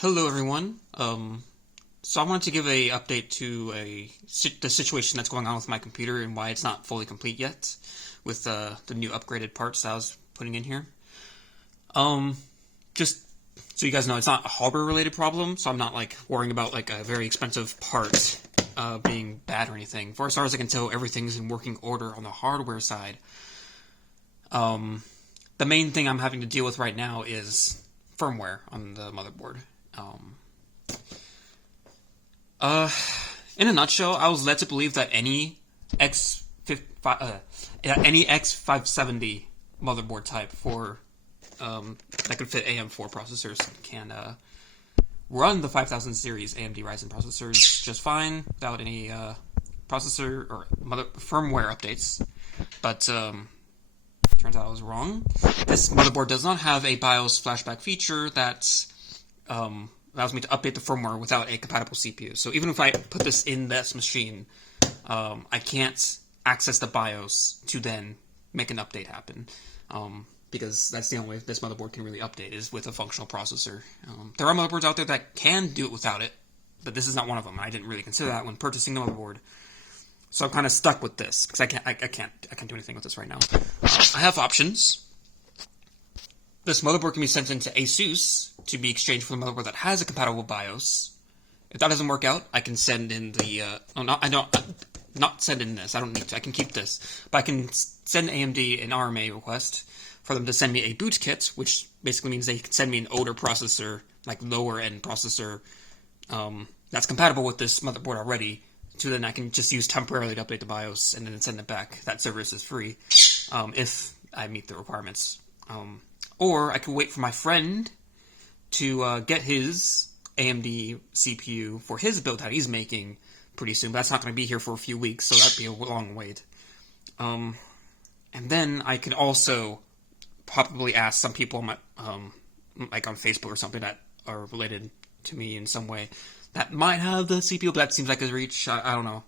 Hello, everyone. So I wanted to give a update to the situation that's going on with my computer and why it's not fully complete yet with the new upgraded parts that I was putting in here. Just so you guys know, it's not a hardware-related problem, so I'm not worrying about a very expensive part being bad or anything. For as far as I can tell, everything's in working order on the hardware side. The main thing I'm having to deal with right now is firmware on the motherboard. In a nutshell, I was led to believe that any X570 motherboard type for that could fit AM4 processors can run the 5000 series AMD Ryzen processors just fine without any processor or firmware updates. But turns out I was wrong. This motherboard does not have a BIOS flashback feature that allows me to update the firmware without a compatible CPU. So even if I put this in this machine, I can't access the BIOS to then make an update happen. Because that's the only way this motherboard can really update is with a functional processor. There are motherboards out there that can do it without it, but this is not one of them. I didn't really consider that when purchasing the motherboard. So I'm kind of stuck with this because I can't do anything with this right now. I have options. This motherboard can be sent into ASUS to be exchanged for the motherboard that has a compatible BIOS. If that doesn't work out, I can send in the not send in this. I don't need to. I can keep this, but I can send AMD an RMA request for them to send me a boot kit, which basically means they can send me an older processor, like lower end processor, that's compatible with this motherboard already. So then I can just use temporarily to update the BIOS and then send it back. That service is free if I meet the requirements. Or I could wait for my friend to get his AMD CPU for his build that he's making pretty soon. But that's not going to be here for a few weeks, so that'd be a long wait. And then I could also probably ask some people on my, like on Facebook or something that are related to me in some way that might have the CPU, but that seems like a reach. I don't know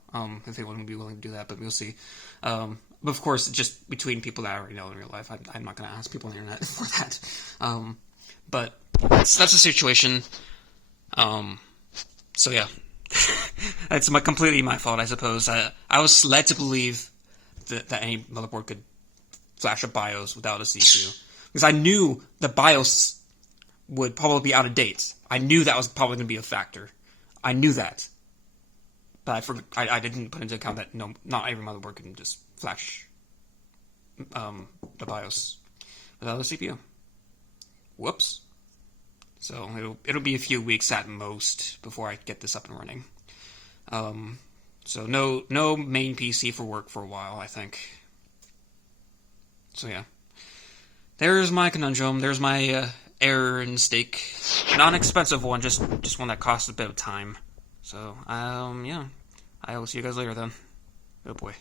if they wouldn't be willing to do that, but we'll see. But of course, just between people that I already know in real life, I'm not going to ask people on the internet for that. But that's the situation. So yeah, that's completely my fault, I suppose. I was led to believe that any motherboard could flash a BIOS without a CPU, because I knew the BIOS would probably be out of date. I knew that was probably going to be a factor. I knew that, but I didn't put into account that not every motherboard can just flash the BIOS without a CPU. Whoops. So it'll be a few weeks at most before I get this up and running. So no main PC for work for a while, I think. So yeah, there's my conundrum. There's my error and mistake. Not an expensive one, just one that costs a bit of time. So yeah, I will see you guys later then. Oh boy.